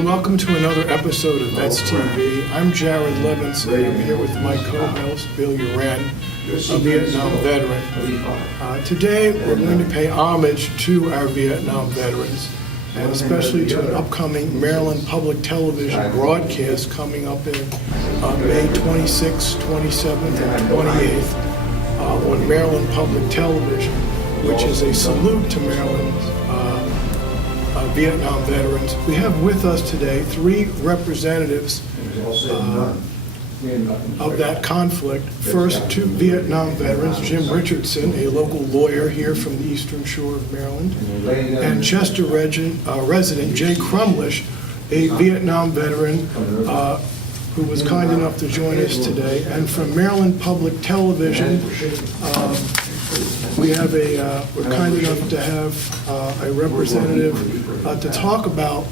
and welcome to another episode of Vets TV. I'm Jared Levinson, and I'm here with my co-host, Bill Uran, a Vietnam veteran. Today, we're going to pay homage to our Vietnam veterans, and especially to an upcoming Maryland Public Television broadcast coming up in May 26th, 27th, and 28th on Maryland Public Television, which is a salute to Maryland's Vietnam veterans. We have with us today three representatives of that conflict. First, two Vietnam veterans, Jim Richardson, a local lawyer here from the Eastern Shore of Maryland, and Chester resident Jay Crumlish, a Vietnam veteran who was kind enough to join us today. And from Maryland Public Television, we're kind enough to have a representative to talk about,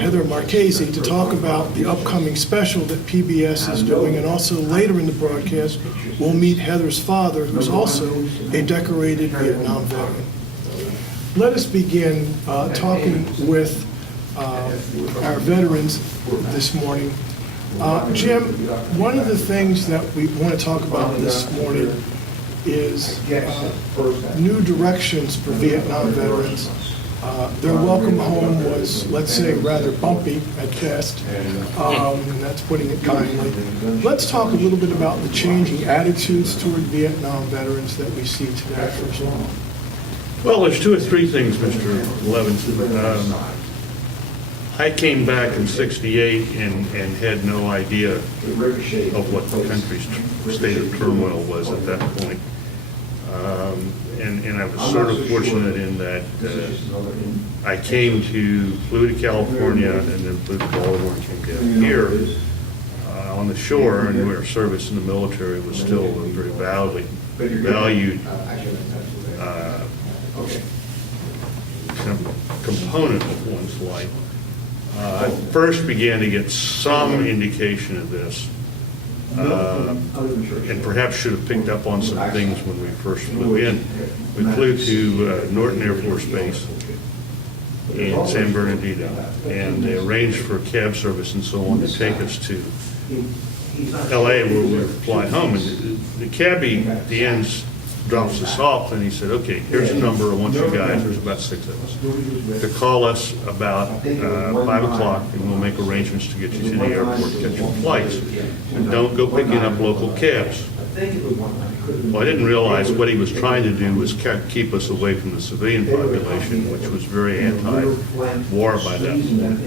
Heather Marchese, to talk about the upcoming special that PBS is doing, and also later in the broadcast, we'll meet Heather's father, who's also a decorated Vietnam veteran. Let us begin talking with our veterans this morning. Jim, one of the things that we want to talk about this morning is new directions for Vietnam veterans. Their welcome home was, let's say, rather bumpy at best, and that's putting it kindly. Let's talk a little bit about the changing attitudes toward Vietnam veterans that we see today, first of all. Well, there's two or three things, Mr. Levinson. I came back in '68 and had no idea of what the country's state of turmoil was at that point. And I was sort of fortunate in that I flew to California and then flew to Baltimore and came down here on the shore, and where service in the military was still a very valued component of one's life. I first began to get some indication of this, and perhaps should have picked up on some things when we first flew in. We flew to Norton Air Force Base in San Bernardino, and they arranged for cab service and so on to take us to LA, where we would fly home. And the cabbie at the end drops us off, and he said, "Okay, here's a number. I want you guys, there's about 6 of us, to call us about 5 o'clock, and we'll make arrangements to get you to the airport to catch your flights. And don't go picking up local cabs." Well, I didn't realize what he was trying to do was keep us away from the civilian population, which was very anti-war by that point.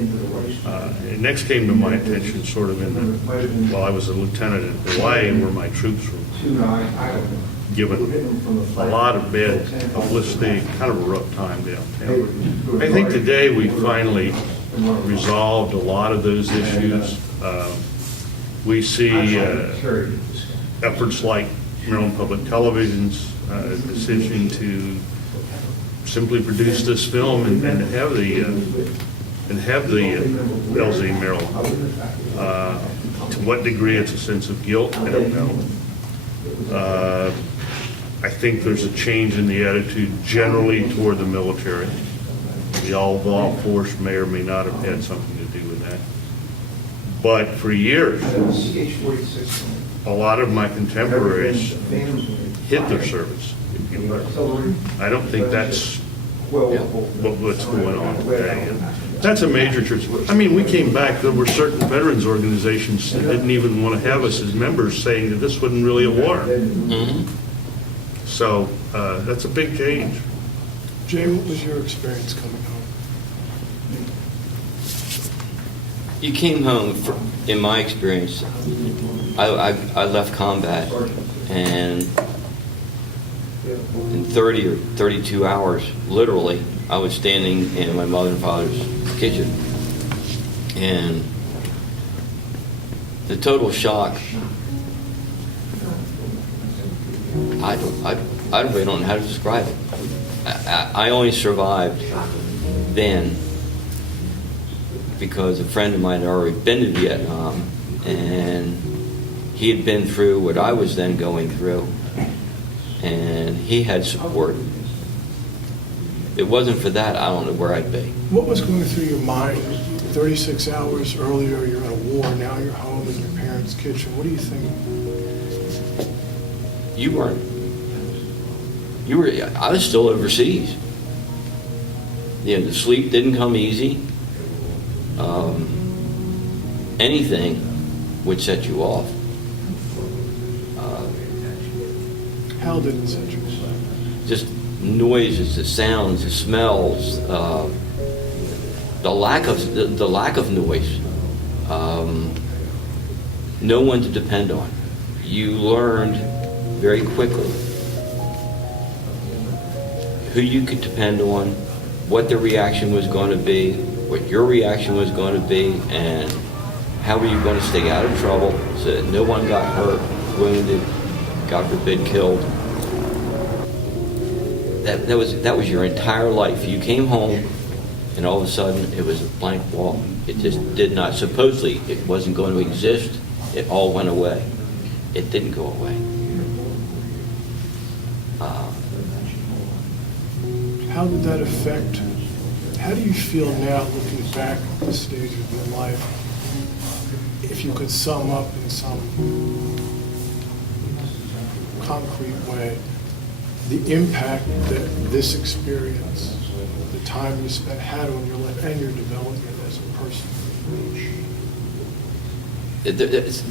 It next came to my attention sort of while I was a lieutenant in Hawaii, where my troops were given a lot of bad publicity, kind of a rough time downtown. I think today we finally resolved a lot of those issues. We see efforts like Maryland Public Television's decision to simply produce this film and have the LZ Maryland. To what degree it's a sense of guilt, I don't know. I think there's a change in the attitude generally toward the military. The all-law force may or may not have had something to do with that. But for years, a lot of my contemporaries hid their service. I don't think that's what's going on today. And that's a major church. I mean, we came back, there were certain veterans organizations that didn't even want to have us as members, saying that this wasn't really a war. Mm-hmm. So that's a big change. Jay, what was your experience coming home? You came home, in my experience, I left combat, and in 30 or 32 hours, literally, I was standing in my mother and father's kitchen. And the total shock, I really don't know how to describe it. I only survived then because a friend of mine had already been to Vietnam, and he had been through what I was then going through, and he had support. If it wasn't for that, I don't know where I'd be. What was going through your mind 36 hours earlier, you're in a war, now you're home in your parents' kitchen. What do you think? I was still overseas. The sleep didn't come easy. Anything would set you off. How did it set you off? Just noises, the sounds, the smells, the lack of noise. No one to depend on. You learned very quickly who you could depend on, what the reaction was going to be, what your reaction was going to be, and how were you going to stay out of trouble so that no one got hurt, wounded, God forbid, killed. That was your entire life. You came home, and all of a sudden it was a blank wall. It just did not. Supposedly it wasn't going to exist. It all went away. It didn't go away. How did that affect, how do you feel now looking back at this stage of your life, if you could sum up in some concrete way the impact that this experience, the time you spent, had on your life and your development as a person?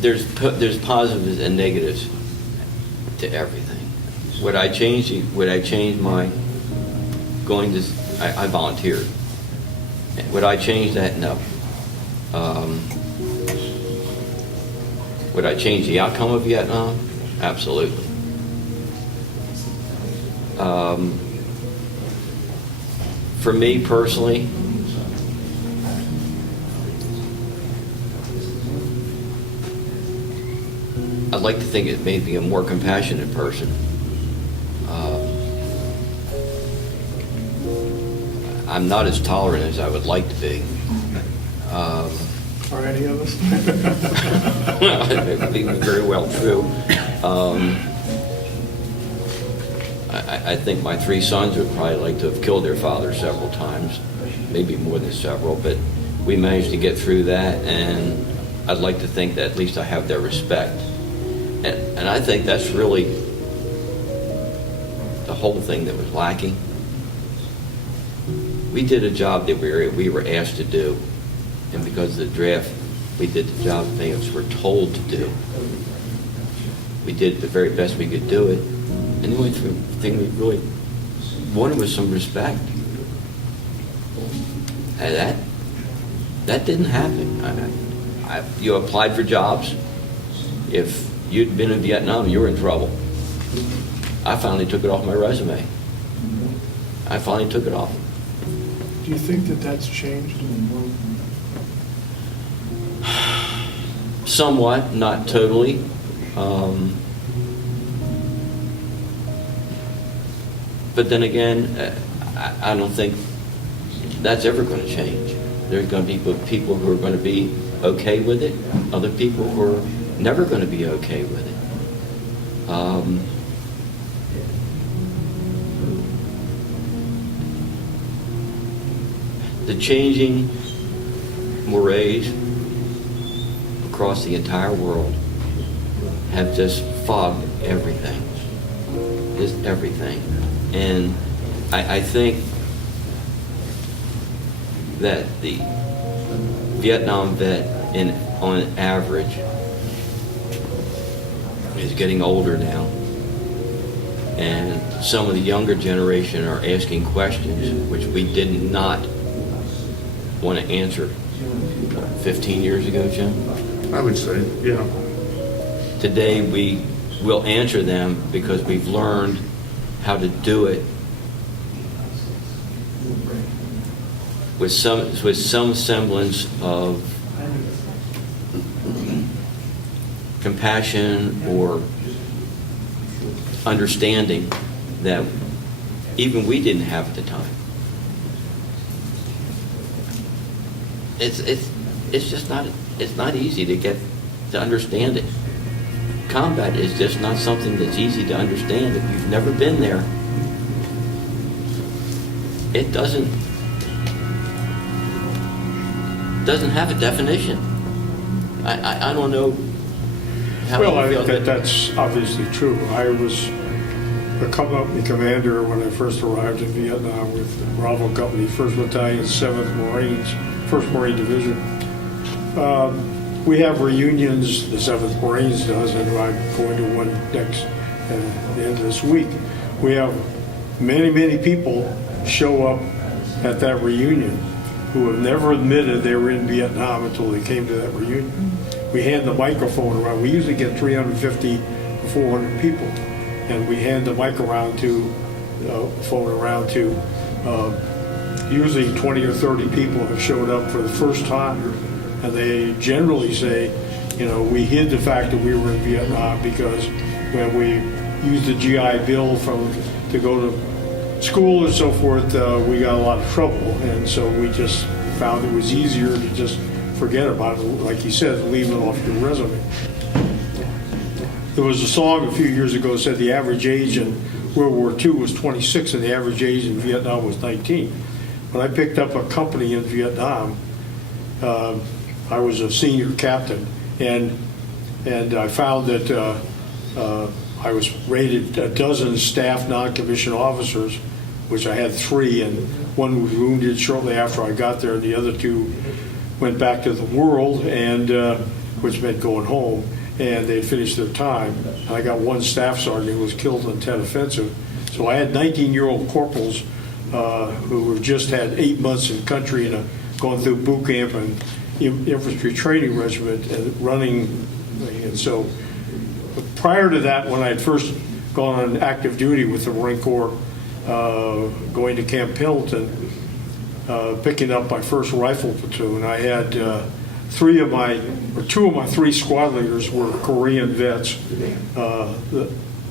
There's positives and negatives to everything. Would I change my going to? I volunteered. Would I change that? No. Would I change the outcome of Vietnam? Absolutely. For me personally, I'd like to think it made me a more compassionate person. I'm not as tolerant as I would like to be. Are any of us? It would be very well true. I think my 3 sons would probably like to have killed their father several times, maybe more than several, but we managed to get through that, and I'd like to think that at least I have their respect. And I think that's really the whole thing that was lacking. We did a job that we were asked to do, and because of the draft, we did the job things we were told to do. We did the very best we could do it, and the only thing we really wanted was some respect. And that didn't happen. You applied for jobs. If you'd been in Vietnam, you were in trouble. I finally took it off my resume. I finally took it off. Do you think that that's changed? Somewhat, not totally. But then again, I don't think that's ever going to change. There's going to be people who are going to be okay with it, other people who are never going to be okay with it. The changing mores across the entire world have just fogged everything. Just everything. And I think that the Vietnam vet, on average, is getting older now. And some of the younger generation are asking questions which we did not want to answer 15 years ago, Jim? I would say, yeah. Today we will answer them because we've learned how to do it with some semblance of compassion or understanding that even we didn't have at the time. It's just not easy to understand it. Combat is just not something that's easy to understand if you've never been there. doesn't have a definition. I don't know how Well, you I feel think that's obviously true. I was a company commander when I first arrived in Vietnam with the Bravo Company, 1st Battalion, 7th Marines, 1st Marine Division. We have reunions, the 7th Marines does, and I'm going to one next the end of this week. We have many, many people show up at that reunion who have never admitted they were in Vietnam until they came to that reunion. We hand the microphone around. We usually get 350 to 400 people, and we hand the mic around to, phone around to, usually 20 or 30 people have showed up for the first time, and they generally say, we hid the fact that we were in Vietnam because when we used the GI Bill to go to school and so forth, we got a lot of trouble, and so we just found it was easier to just forget about it, like you said, leave it off your resume. There was a song a few years ago that said the average age in World War II was 26 and the average age in Vietnam was 19. When I picked up a company in Vietnam, I was a senior captain, and I found that I was rated a dozen staff non-commissioned officers, which I had 3, and one was wounded shortly after I got there, and the other 2 went back to the world, and which meant going home, and they finished their time. And I got 1 staff sergeant who was killed in Tet Offensive. So I had 19-year-old corporals who had just had 8 months in country and gone through boot camp and infantry training regiment and running. And so prior to that, when I had first gone on active duty with the Marine Corps, going to Camp Pendleton, picking up my first rifle platoon, I had 2 of my 3 squad leaders were Korean vets.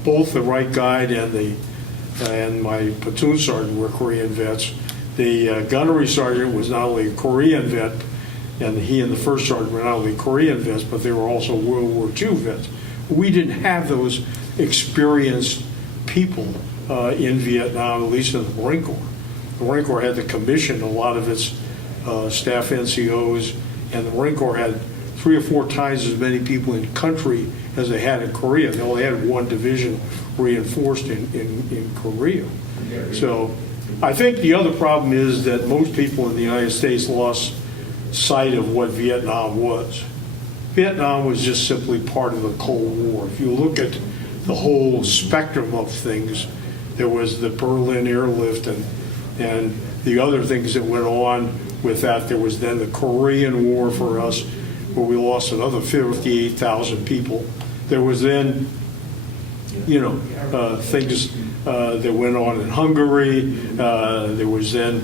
Both the right guide and my platoon sergeant were Korean vets. The gunnery sergeant was not only a Korean vet, and he and the first sergeant were not only Korean vets, but they were also World War II vets. We didn't have those experienced people in Vietnam, at least in the Marine Corps. The Marine Corps had to commission a lot of its staff NCOs, and the Marine Corps had 3 or 4 times as many people in country as they had in Korea. They only had 1 division reinforced in Korea. So I think the other problem is that most people in the United States lost sight of what Vietnam was. Vietnam was just simply part of the Cold War. If you look at the whole spectrum of things, there was the Berlin airlift and the other things that went on with that. There was then the Korean War for us, where we lost another 58,000 people. There was then, things that went on in Hungary. There was then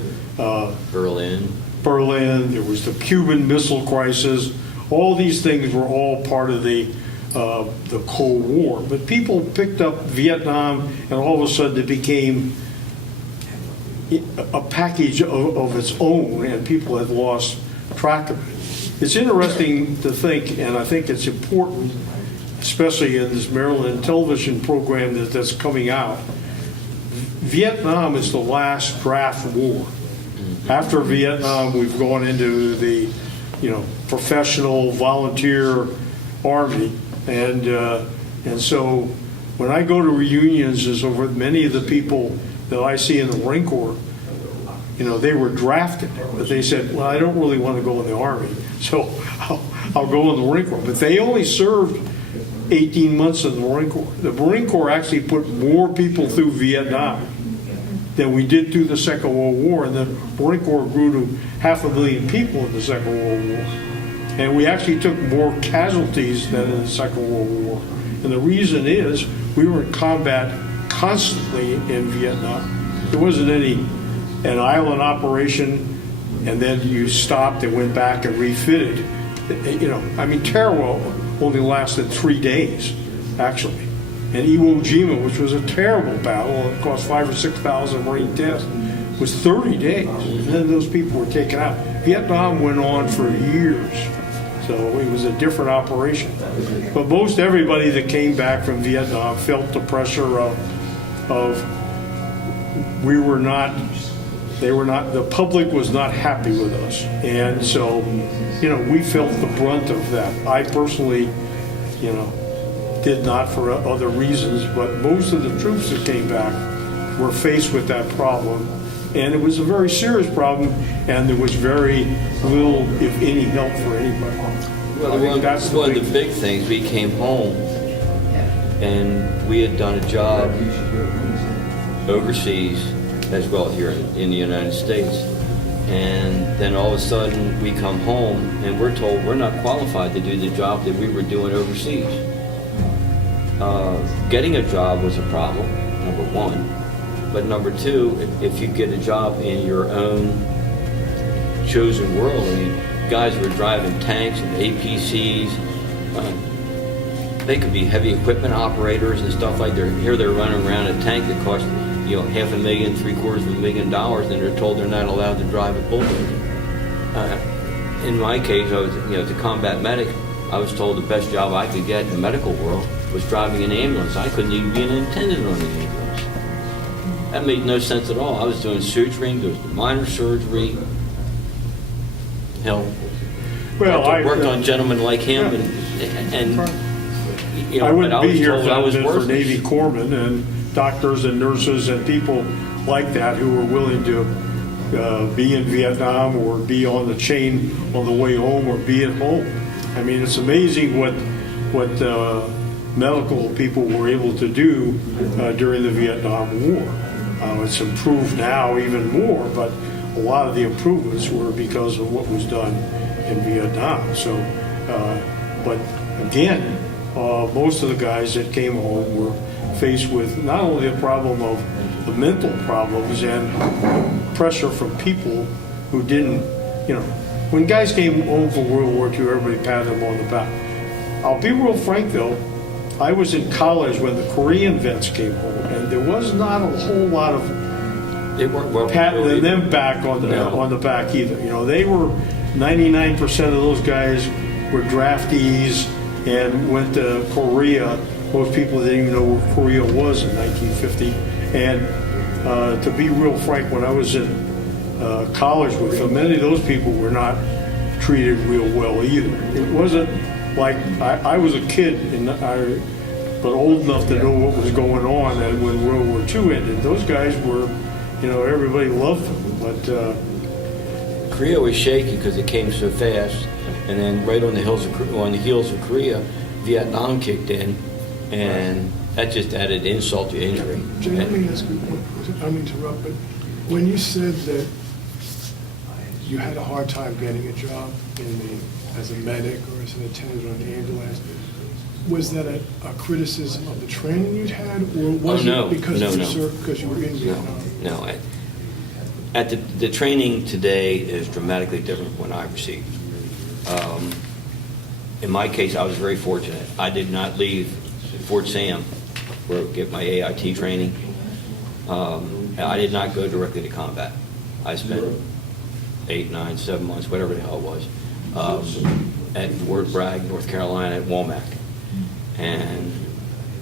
Berlin. There was the Cuban Missile Crisis. All these things were all part of the Cold War. But people picked up Vietnam, and all of a sudden it became a package of its own, and people had lost track of it. It's interesting to think, and I think it's important, especially in this Maryland television program that's coming out. Vietnam is the last draft war. After Vietnam, we've gone into the, professional volunteer army, and so when I go to reunions, as over many of the people that I see in the Marine Corps, they were drafted, but they said, well, I don't really want to go in the Army, so I'll go in the Marine Corps. But they only served 18 months in the Marine Corps. The Marine Corps actually put more people through Vietnam than we did through the Second World War, and the Marine Corps grew to 500,000 people in the Second World War. And we actually took more casualties than in the Second World War. And the reason is we were in combat constantly in Vietnam. There wasn't an island operation, and then you stopped and went back and refitted. Tarawa only lasted 3 days, actually. And Iwo Jima, which was a terrible battle, it cost 5,000 or 6,000 Marine deaths, was 30 days. And then those people were taken out. Vietnam went on for years, so it was a different operation. But most everybody that came back from Vietnam felt the pressure of we were not the public was not happy with us. And so, we felt the brunt of that. I personally, did not for other reasons, but most of the troops that came back were faced with that problem. And it was a very serious problem, and there was very little, if any, help for anybody. Well, one of the big things, we came home and we had done a job overseas as well here in the United States. And then all of a sudden we come home and we're told we're not qualified to do the job that we were doing overseas. Getting a job was a problem, number one. But number two, if you get a job in your own chosen world, I mean, guys were driving tanks and APCs. They could be heavy equipment operators and stuff like that. Here they're running around a tank that costs, $500,000, $750,000, and they're told they're not allowed to drive a bulldozer. In my case, I was, as a combat medic, I was told the best job I could get in the medical world was driving an ambulance. I couldn't even be an attendant on an ambulance. That made no sense at all. I was doing suturing, there was minor surgery. Hell, I worked on gentlemen like him, and I wouldn't be here if I that was been for worthless. Navy corpsmen and doctors and nurses and people like that who were willing to be in Vietnam or be on the chain on the way home or be at home. I mean, it's amazing what medical people were able to do during the Vietnam War. It's improved now even more, but a lot of the improvements were because of what was done in Vietnam. So, but again, most of the guys that came home were faced with not only a problem of the mental problems and pressure from people who didn't, when guys came home from World War II, everybody patted them on the back. I'll be real frank though, I was in college when the Korean vets came home, and there was not a whole lot of patting them back on the back either. They were 99% of those guys were draftees and went to Korea. Most people didn't even know where Korea was in 1950. And to be real frank, when I was in college with them, many of those people were not treated real well either. It wasn't like I was a kid, but old enough to know what was going on. And when World War II ended, those guys were, everybody loved them. But Korea was shaky because it came so fast, and then right on the heels of Korea, Vietnam kicked in, and that just added insult to injury. Jay, let me ask you, I don't mean to interrupt, but when you said that you had a hard time getting a job as a medic or as an attendant on the ambulance, was that a criticism of the training you'd had, or was it because you were in Vietnam? No. The training today is dramatically different from when I received. In my case, I was very fortunate. I did not leave Fort Sam to get my AIT training. I did not go directly to combat. I spent 8, 9, 7 months, whatever the hell it was, at Fort Bragg, North Carolina, at Womack. And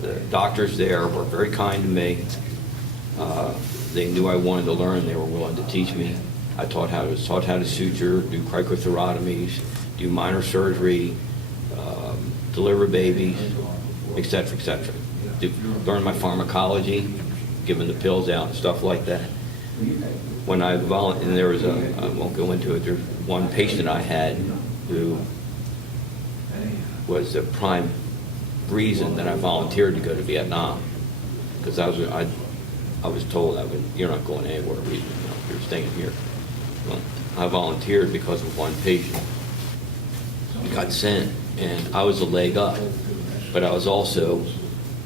the doctors there were very kind to me. They knew I wanted to learn. They were willing to teach me. I was taught how to suture, do cricothyrotomies, do minor surgery, deliver babies, etc., etc. Learn my pharmacology, giving the pills out and stuff like that. When I and there was I won't go into it. There's one patient I had who was the prime reason that I volunteered to go to Vietnam, because I was told you're not going anywhere. You're staying here. Well, I volunteered because of one patient. He got sent, and I was a leg up, but I was also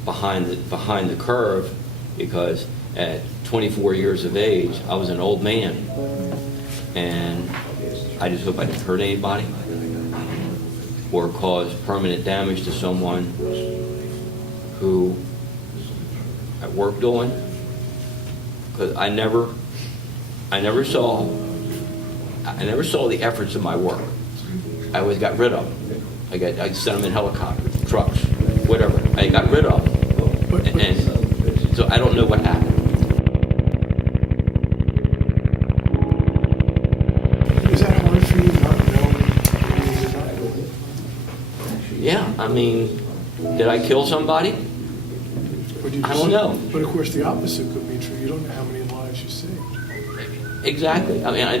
behind the curve, because at 24 years of age, I was an old man, and I just hope I didn't hurt anybody or cause permanent damage to someone who I worked on, because I never saw the efforts of my work. I always got rid of them. I sent them in helicopters, trucks, whatever. I got rid of them, and so I don't know what happened. I mean, did I kill somebody? But you I don't know. But of course, the opposite could be true. You don't know how many lives you saved. Exactly. I mean, I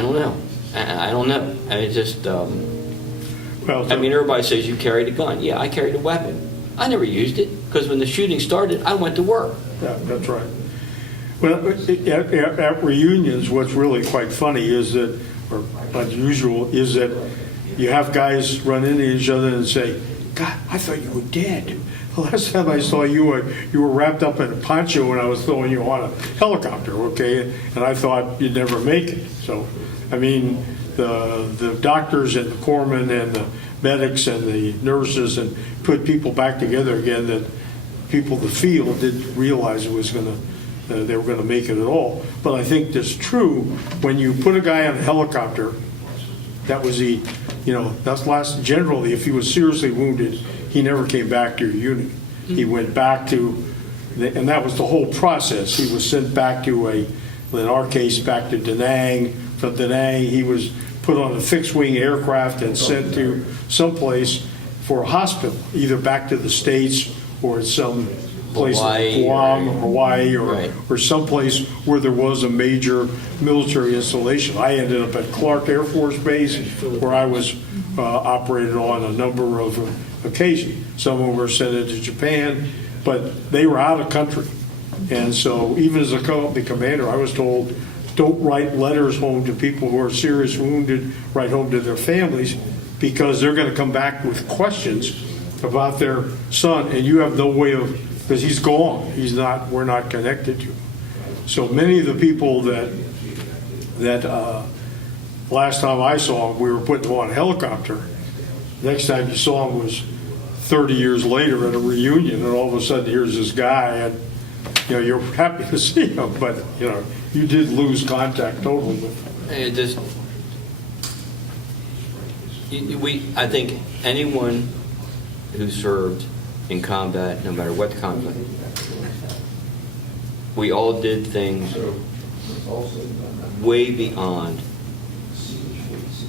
don't know. I don't know. I mean, just, Well, I mean, everybody says you carried a gun. Yeah, I carried a weapon. I never used it because when the shooting started, I went to work. yeah, that's right. Well, at reunions, what's really quite funny is that, or unusual, is that you have guys run into each other and say, "God, I thought you were dead. The last time I saw you were wrapped up in a poncho when I was throwing you on a helicopter, okay? And I thought you'd never make it." So, I mean, the doctors and the corpsmen and the medics and the nurses and put people back together again that people in the field didn't realize it was going to, they were going to make it at all. But I think that's true. When you put a guy on a helicopter, that was that's last, generally, if he was seriously wounded, he never came back to your unit. He went back to, and that was the whole process. He was sent back to in our case, back to Da Nang. From Da Nang, he was put on a fixed-wing aircraft and sent to someplace for a hospital, either back to the States or some place like Guam or Hawaii or someplace where there was a major military installation. I ended up at Clark Air Force Base where I was operated on a number of occasions. Some of them were sent into Japan, but they were out of country. And so even as a company commander, I was told, don't write letters home to people who are seriously wounded, write home to their families, because they're going to come back with questions about their son, and you have no way of, because he's gone. We're not connected to him. So many of the people that last time I saw him, we were putting him on a helicopter. Next time you saw him was 30 years later at a reunion, and all of a sudden here's this guy, and you're happy to see him, but you did lose contact totally with him. It just, I think anyone who served in combat, no matter what combat, we all did things way beyond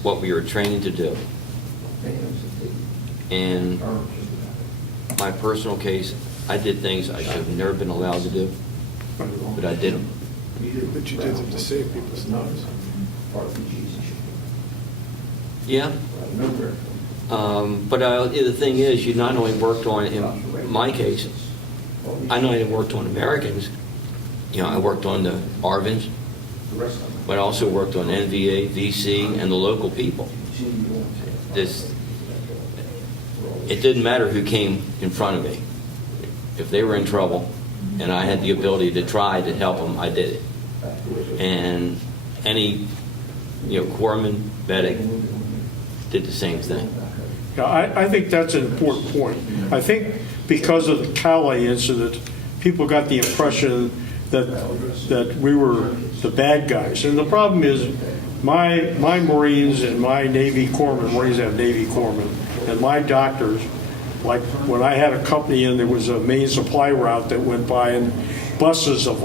what we were trained to do. In my personal case, I did things I should have never been allowed to do, but I did them. But you did them to save people's lives. Yeah. But the thing is, you not only worked on, in my case, I not only worked on Americans, I worked on the ARVNs, but I also worked on NVA, VC, and the local people. It didn't matter who came in front of me. If they were in trouble and I had the ability to try to help them, I did it. And any, corpsman, medic did the same thing. Yeah, I think that's an important point. I think because of the Calais incident, people got the impression that we were the bad guys. And the problem is my Marines and my Navy corpsmen, Marines have Navy corpsmen, and my doctors, like when I had a company and there was a main supply route that went by and buses of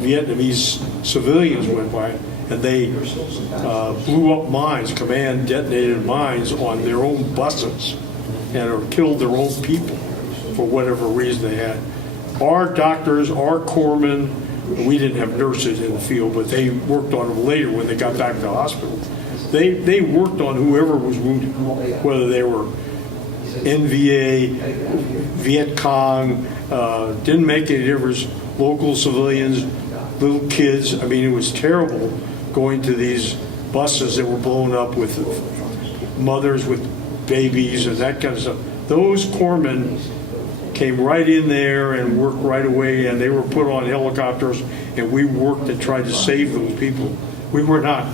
Vietnamese civilians went by, and they blew up mines, command detonated mines on their own buses or killed their own people for whatever reason they had. Our doctors, our corpsmen, we didn't have nurses in the field, but they worked on them later when they got back to the hospital. They worked on whoever was wounded, whether they were NVA, Viet Cong, didn't make any difference, local civilians, little kids. I mean, it was terrible going to these buses that were blown up with mothers with babies and that kind of stuff. Those corpsmen came right in there and worked right away, and they were put on helicopters, and we worked to try to save those people. We were not,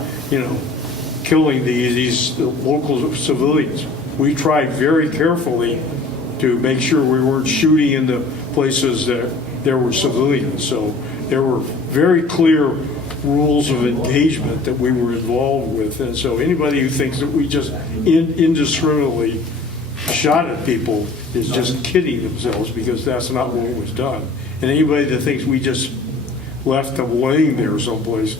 killing these local civilians. We tried very carefully to make sure we weren't shooting in the places that there were civilians. So there were very clear rules of engagement that we were involved with. And so anybody who thinks that we just indiscriminately shot at people is just kidding themselves, because that's not what was done. And anybody that thinks we just left them laying there someplace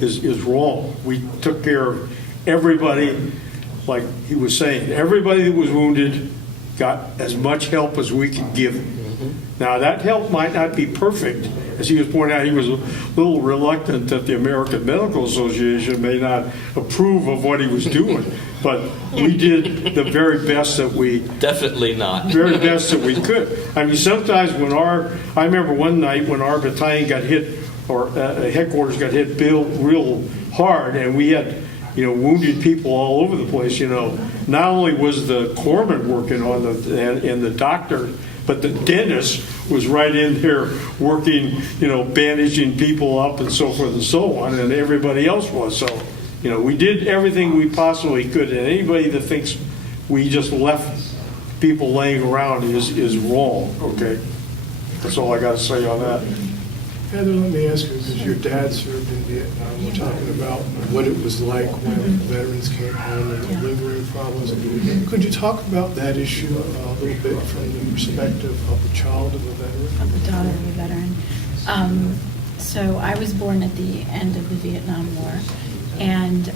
is wrong. We took care of everybody. like he was saying, everybody that was wounded got as much help as we could give them. Now, that help might not be perfect. As he was pointing out, he was a little reluctant that the American Medical Association may not approve of what he was doing, but we did the very best that we Definitely not. very best that we could. I mean, sometimes when I remember one night when our battalion got hit, or headquarters got hit real hard, and we had, wounded people all over the place, Not only was the corpsman working on and the doctor, but the dentist was right in there working, bandaging people up and so forth and so on, and everybody else was. So, we did everything we possibly could, and anybody that thinks we just left people laying around is wrong, okay? That's all I got to say on that. Heather, let me ask you, because your dad served in Vietnam, we're talking about what it was like when veterans came home and the lingering problems. Could you talk about that issue a little bit from the perspective of the child of a veteran? Of the daughter of a veteran. So I was born at the end of the Vietnam War, and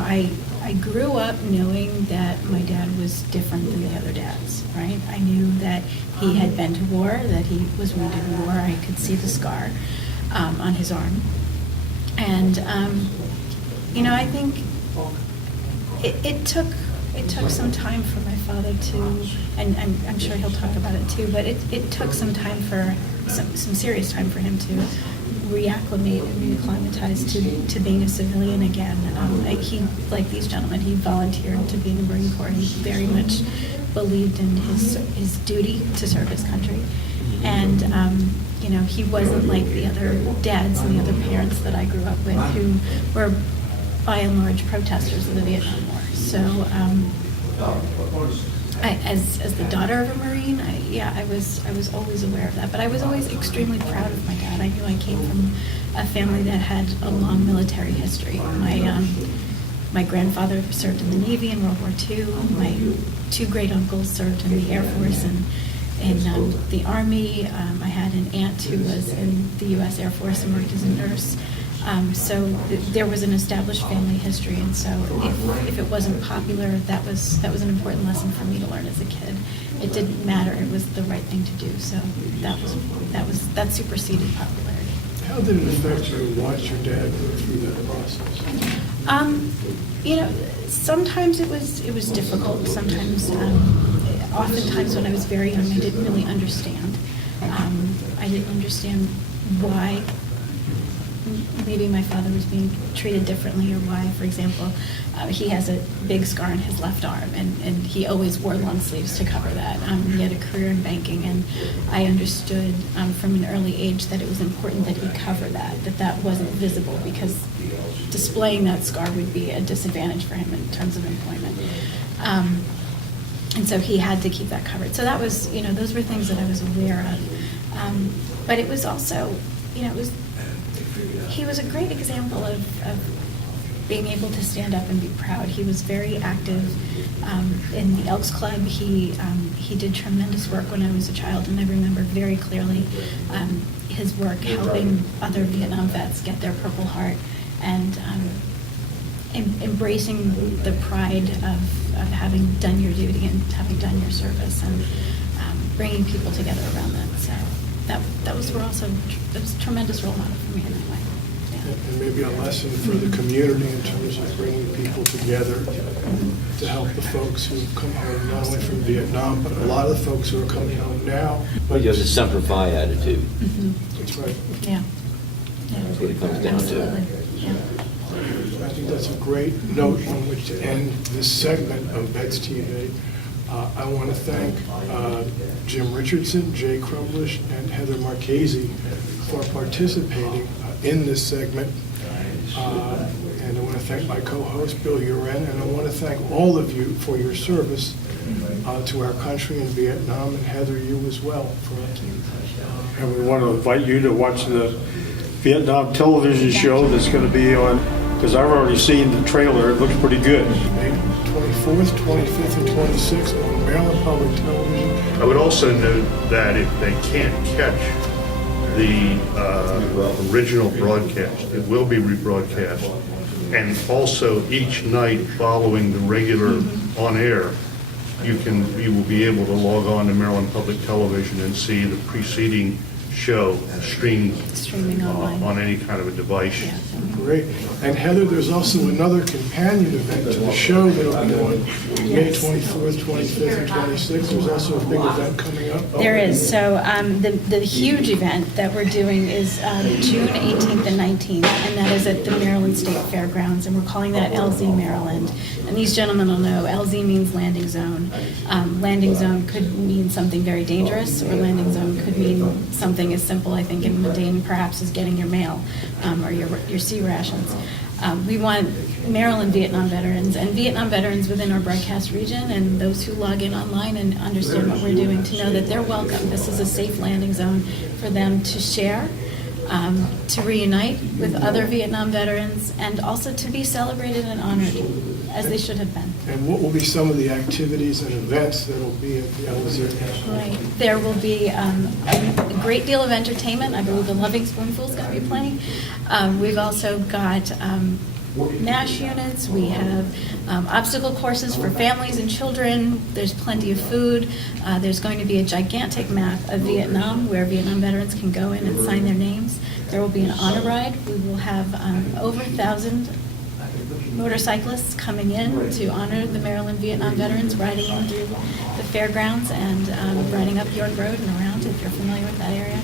I grew up knowing that my dad was different than the other dads, right? I knew that he had been to war, that he was wounded in war. I could see the scar on his arm. And, I think it took some time for my father to, and I'm sure he'll talk about it too, but it took some time for, some serious time for him to reacclimate and reacclimatize to being a civilian again. Like these gentlemen, he volunteered to be in the Marine Corps. He very much believed in his duty to serve his country. And, he wasn't like the other dads and the other parents that I grew up with who were, by and large, protesters of the Vietnam War. So, as the daughter of a Marine, I was always aware of that. But I was always extremely proud of my dad. I knew I came from a family that had a long military history. My grandfather served in the Navy in World War II. My two great uncles served in the Air Force and in the Army. I had an aunt who was in the U.S. Air Force and worked as a nurse. So there was an established family history, and so if it wasn't popular, that was an important lesson for me to learn as a kid. It didn't matter; it was the right thing to do. So that superseded popularity. How did it affect you to watch your dad go through that process? Sometimes it was difficult. Sometimes, oftentimes when I was very young, I didn't really understand. I didn't understand why maybe my father was being treated differently, or why, for example, he has a big scar on his left arm, and he always wore long sleeves to cover that. He had a career in banking, and I understood from an early age that it was important that he cover that wasn't visible, because displaying that scar would be a disadvantage for him in terms of employment. And so he had to keep that covered. So that was, those were things that I was aware of. But it was also, he was a great example of being able to stand up and be proud. He was very active in the Elks Club. He did tremendous work when I was a child, and I remember very clearly his work helping other Vietnam vets get their Purple Heart, and embracing the pride of having done your duty and having done your service, and bringing people together around that. So that was a tremendous role model for me in that way. And maybe a lesson for the community in terms of bringing people together to help the folks who come home, not only from Vietnam, but a lot of the folks who are coming home now. But you have the Semper Fi attitude. That's right. Yeah. That's what it comes down to. Yeah. I think that's a great note on which to end this segment of Vets TV. I want to thank Jim Richardson, Jay Crumblish, and Heather Marchese for participating in this segment. And I want to thank my co-host, Bill Uren, and I want to thank all of you for your service to our country in Vietnam, and Heather, you as well. And we want to invite you to watch the Vietnam television show that's going to be on, because I've already seen the trailer. It looks pretty good. May 24th, 25th, and 26th on Maryland Public Television. I would also note that if they can't catch the original broadcast, it will be rebroadcast And also, each night following the regular on-air, you will be able to log on to Maryland Public Television and see the preceding show streamed Streaming online. on any kind of a device. Yeah. Great. And Heather, there's also another companion event to the show that'll be on May 24th, 25th, and 26th. There's also a big event coming up. There is. So the huge event that we're doing is June 18th and 19th, and that is at the Maryland State Fairgrounds, and we're calling that LZ Maryland. And these gentlemen will know LZ means landing zone. Landing zone could mean something very dangerous, or landing zone could mean something as simple, I think, and mundane perhaps as getting your mail or your sea rations. We want Maryland Vietnam veterans and Vietnam veterans within our broadcast region and those who log in online and understand what we're doing to know that they're welcome. This is a safe landing zone for them to share, to reunite with other Vietnam veterans, and also to be celebrated and honored as they should have been. And what will be some of the activities and events that will be at the LZ? Right. There will be a great deal of entertainment. I believe the Loving Spoonful is going to be plenty. We've also got NASH units. We have obstacle courses for families and children. There's plenty of food. There's going to be a gigantic map of Vietnam where Vietnam veterans can go in and sign their names. There will be an honor ride. We will have over 1,000 motorcyclists coming in to honor the Maryland Vietnam veterans, riding in through the fairgrounds and riding up York Road and around, if you're familiar with that area.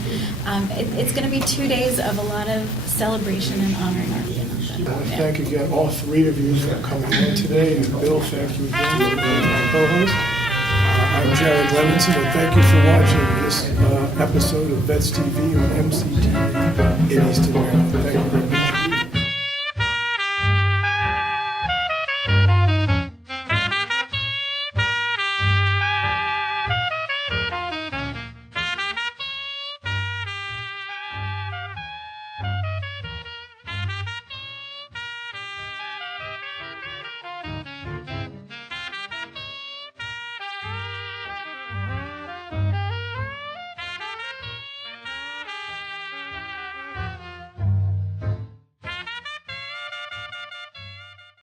It's going to be 2 days of a lot of celebration and honoring our Vietnam I want to veterans. thank again all three of you for coming in today. And Bill, thank you again for being my co-host. I'm Jared Levinson, and thank you for watching this episode of Vets TV on MCTV in Easton, Maryland. Thank you.